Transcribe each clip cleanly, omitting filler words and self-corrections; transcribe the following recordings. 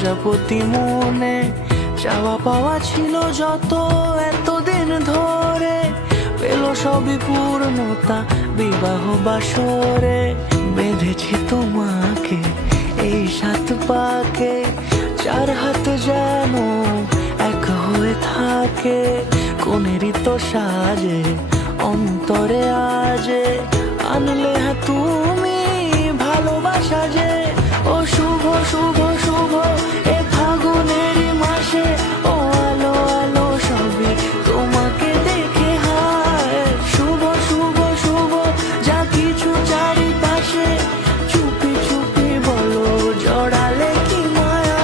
প্রজাপতি মনে চাওয়া পাওয়া ছিল যত এতদিন ধরে, পেল সবই পূর্ণতা বিবাহ বাসরে। বেঁধেছি তোমাকে এই 7 পাকে, 4 হাত যেন এক হয়ে থাকে। কোনেরই তো সাজে অন্তরে আজে, আনলে হ্যাঁ তুমি ভালোবাসা যে। ও শুভ শুভ শুভ এ ফাগুনেরই মাসে, ও আলো আলো সবই তোমাকে দেখে হায়। শুভ শুভ শুভ যা কিছু চারিপাশে, চুপি চুপি বলো জড়ালে কি মায়া।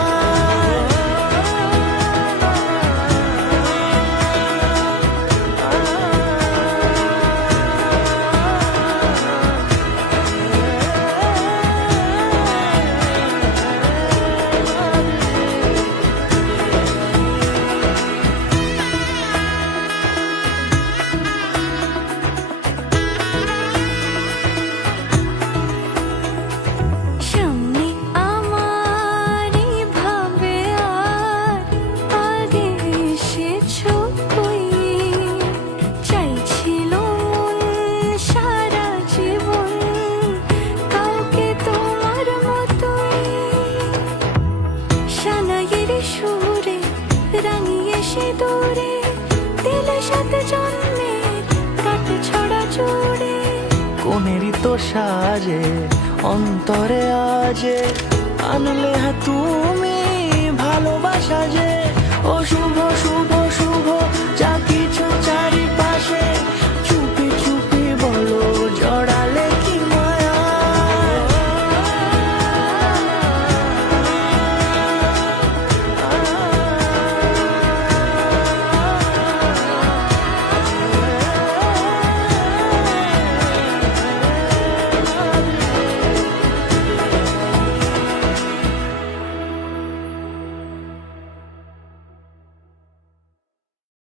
সুরে রাঙিয়ে সে দূরে দিলে 7 জন্মের কাট ছড়া জুড়ে। কোনেরই তো সাজে অন্তরে আজে, আনলে হ্যাঁ তুমি ভালোবাসা যে।